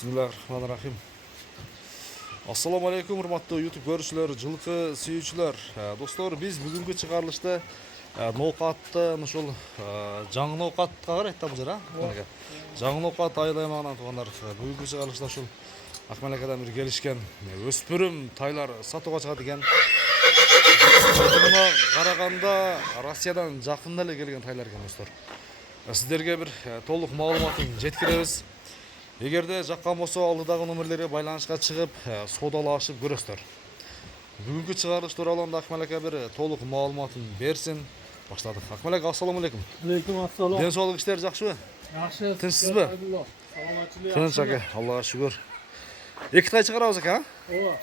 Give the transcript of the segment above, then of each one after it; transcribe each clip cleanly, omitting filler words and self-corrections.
Bismillahirrahmanirrahim. Assalamu alaikum hurmatlı YouTube görüşçüler, жылқы сүйүүчүлөр. Достор, биз бүгүнкү чыгарылышта ноокатты, ошол жаңы ноокатка карайт да бул жер, жаңы ноокат айлаймагынан туугандар. Бүгүнкү чыгарылышта ушул Акмелакадан бир келишкен өспүрүм тайлар сатууга чыгат экен. Айтымына караганда Россиядан жакында эле келген тайлар экен достор. Сиздерге бир толук маалыматын жеткиребиз. Эгерде жаккан болсо алдыдагы номерлерге байланышка чыгып, содалашып көрөсүздөр. Бүгүнкү чыгарылыш тууралуу Акмелака бир толук маалыматын берсин. Баштадык. Акмелака, ассаламу алейкум. Алейкум ассалам. Ден соолук иштер жакшыбы? Жакшы. Тынчсызбы? Саламатчылык. Тынч ака, Аллага шүгүр. Эки тай чыгарабыз ака, Ооба.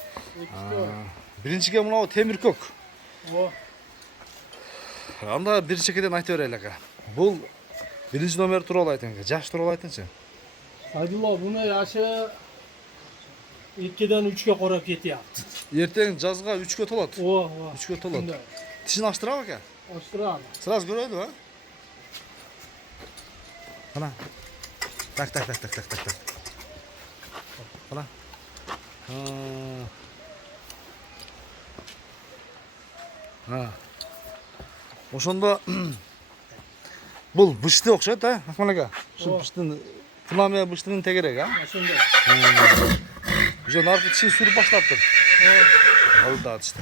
Биринчиге мынау темир көк. Ооба. Анда бир чекеден айтып берели ака. Бул биринчи номер тууралуу айтыңыз. Жаш тууралуу айтыңызчы. Сайдулла, буну яшы 2-ден 3-кө карап кетият. Эртең жазга 3кө толот. Ооба. 3кө толот. Тишин ачтырабы ака? Ачтырам. Сразу көрөлү, а? Ана. Так. Ана. Ошондо бул бышты окшойт, а? Акмелака. Ушул быштын Пунамия быштынын тегерек, а? Ошондой. Уже наркы тишин сүрүп баштаптыр. Ооба. Алда тишти.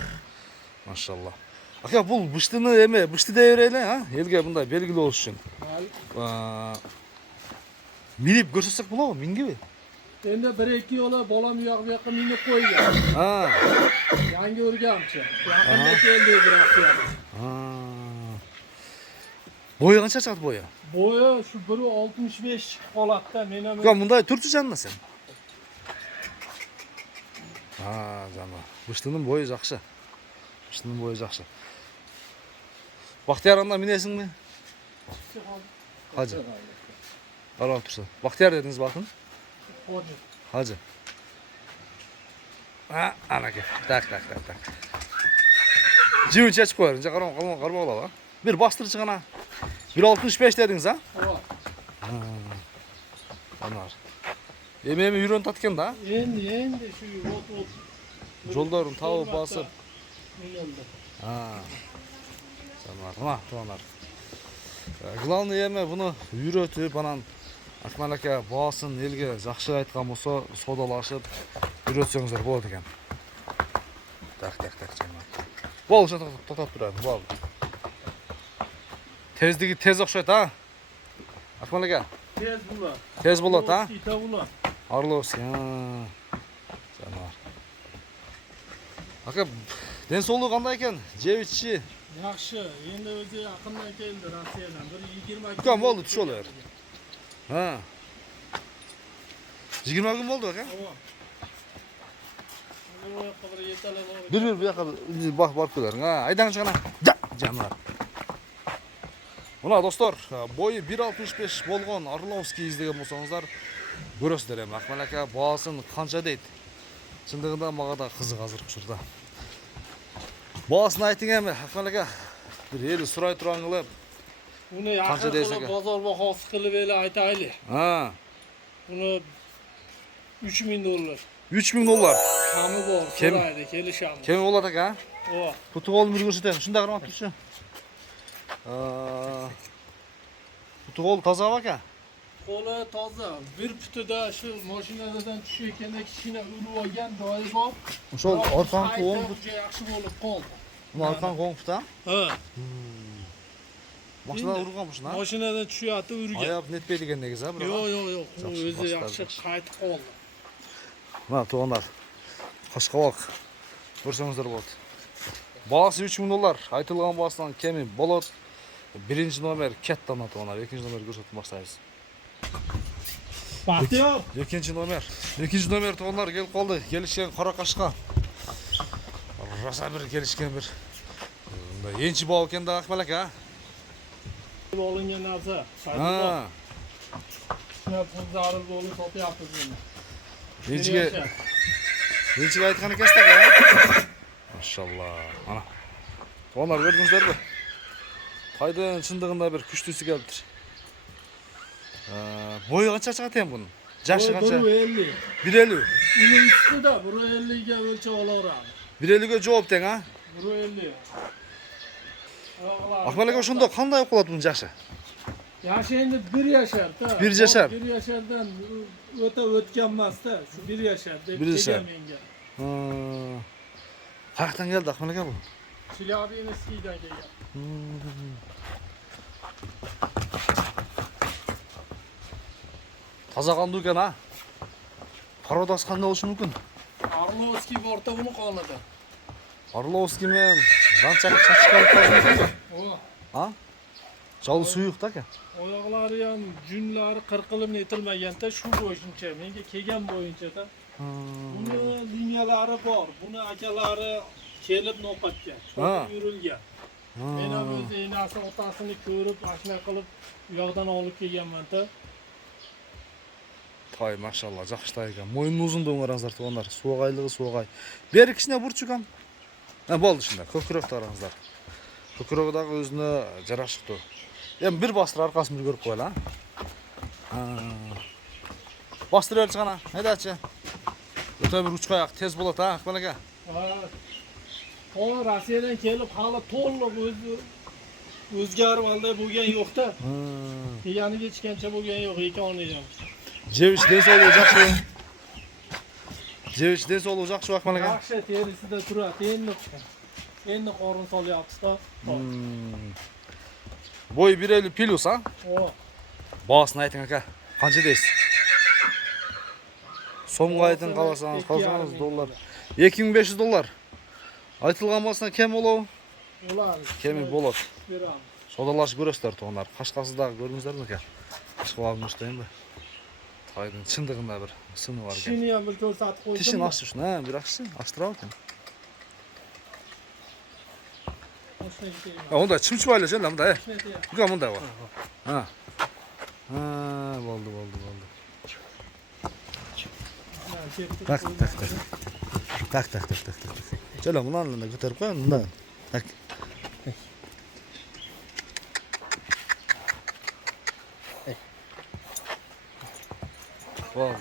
Машалла. Ака, бул быштыны эме, бышты дей берели, а? Элге мындай белгилүү болуш үчүн. Минип көрсөтсөк болобу? Мингиби? Endi 1-2 yola bolam bu yoqqa minib qo'ygan. Yangi o'rgamchi. Yaqinda keldi Rossiya. Boyu qancha chiqadi boyu? Boyu shu 1.65 chiqib qoladi-da, men ham. Uka, bunday turchi janna sen. Janna. Bıштынын boyu жакшы. Bıштынын boyu жакшы. Бактияр анда минесиңби? Hacı. Qarab tursa. Бактияр дедиңиз батын? Hacı. Ana ke. Tak. Жибин чечип коер. Кармак алабы? Bir bastırıcı gana. 1.65 dediniz, ha? Ооба. Anar. Emeğimi yürüyen tatken da? Endi şu ot. Жолдорун табып басып. Minimde. Anar. Anar. Главный эме буну үйрөтүп, анан Акмелака баасын элге жакшы айткан болсо, содалашып үйрөтсөңүздөр болот экен. Так. Бол, токтоп турат, бол. Тездиги тез окшойт, а? Акмелака. Тез болот, а? Орловский, Жанар. Ака, ден соолугу кандай экен? Жеп ичиши? Yaxşı. Endi o'zi yaqindan keldi Rossiyadan. 1.20 Ukam oldu, tuş oluyor. 20 gün oldu bak, ha? Bir bu yaka bak koyarın, ha? Aydan çıkana. Canlar. Muna dostlar, boyu 1.65 bolgon Орловский издеген болсоңуздар көрөсүздөр эми. Акмелака баасын канча дейт? Чындыгында мага да кызык азыр учурда. Баасын айтың эми, Акмелака. Bir eli surай турган кылып. Bunu yaqin qilib bozor bahosi qilib ele aytaylik. Bunu $3.000. $3.000. Kami bor, so'raydi, kelishamiz. Kemi bo'ladi aka? Ооба. Putu qo'lni bir ko'rsataymi? Shunda qarab turchi. Putu qo'l toza aka? Qo'li toza. Bir putida shu mashinadan tushayotganda kichkina urib olgan joyi bor. O'sha orqanqi o'ng put yaxshi bo'lib qoldi. Buni orqanqi o'ng put, ha? Mashinadan urgan shuna. Mashinadan tushyapti, urgan. Oyoq netpaydi ekan negiz, ha, biroq. Yo'q. O'zi yaxshi qaytib qoldi. Mana to'g'anlar. Qo'shqovoq. Ko'rsangizdar bo'ladi. Бағасы $3.000. Айтылған бағасынан кеми болады. Birinci номер kettan to'g'anlar, ikkinchi номер ko'rsatib boshlaymiz. Baxtiyor. Ikkinchi номер to'g'anlar kelib qoldi. Kelishgan qora qashqa. Rosa bir kelishgan bir. Enchi bol ekan da Akmelaka. Olingan narsa. Shuna pul zarur bo'lib sotyapmiz buni. Enchiga aytgan ekansiz-da. Maşallah. Ana. To'g'anlar ko'rdingizlarmi? Taydın çındığında bir күчтүүсү keliptir. Boyu qancha chiqadi ham buni? Жашы канча? 1.50. 1.50. Uni ustida 1.50 ga o'lchab olaveramiz. 1.50 жооп тең, а? 1.50. Акмал ака ошондо кандай болуп калат бунун жашы? Yaşı endi 1 yaşar da. 1 yaşar. 1 yaşardan öte ötken emas da. Şu 1 yaşar deb 1 yaşar. kelgan menga. Qayerdan keldi Akmal aka bu? Chelyabinskiydan kelgan. Таза кандуу экен, а? Породасы кандай болушу мүмкүн? Arlovskiy borta buni qonida. Орловский менен данчак чачка алып калышы мүмкүн. O, А? Жалы суюк да экен. oyoqlari ham junlari qirqilib netilmaganda shu bo'yicha menga kelgan bo'yicha da. Buni liniyalari bor. Buni akalari kelib noqatgan. Cho'kib yurilgan. Men ham o'z enasi otasini ko'rib, ashna qilib u yoqdan olib kelganman-da. Tay машалла, жакшытай экен. Мойнун узундугун караңыздар туугандар. Суогайлыгы суогай. Бери кичине бурчугам. Болду ушунда. Көкүрөктү караңыздар. Көкүрөгү дагы өзүнө жарашыктуу. Эми бир бастыр аркасын бир көрүп коелу, а? Бастыр берчи гана. Айдачы. Өтө бир учка аяк тез болот, а, Акмал ака? O Rossiyadan kelib hali to'liq o'zgarib alday bo'lgan yo'q-da. Kelganiga hechqancha bo'lgan yo'q ekan onayam. Жебич ден соолугу жакшы. Жебич ден соолугу жакшы Акмал ака. Yaxshi terisida turadi. Endi qorin solyapsiz-da. Boy 1.50 плюс, а? O, Баасын айтың ака. Канча дейсиз? Сомго айтың каласаңыз, калсаңыз доллар. 2500 доллар. Айтылган басына кем болобу? ular Кеми болот. beramiz. Содалашып көрөсүздөр туугандар. Кашкасы дагы көрдүңүздөр ака. Кашкы алып уштайынбы? Тайдын чындыгында бир сыны бар экен. Tishini ham bir ko'rsatib qo'ydim. Тишин ачты ушун, бир акчы ачтырабы экен. Онда чымчыбай эле жөн мындай. Буга мындай бар. Болду. Так. Жөн мынаны көтөрүп кой, мында. Так. Болду.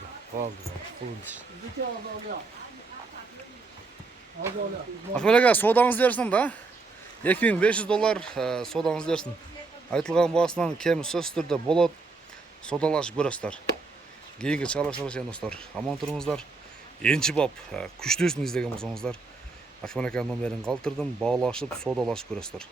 Акмал ака, содаңызды берсин да. 2500 доллар содаңызды берсин. Айтылган баасынан кеми сөзсүз түрдө болот. Содалашып көрөсүздөр. Кийинки чыгарылыштар достор. Аман туруңуздар. Энчи бап күчтүүсүн издеген болсоңуздар, Акмал ака номерин калтырдым. Баалашып, содалашып көрөсүздөр.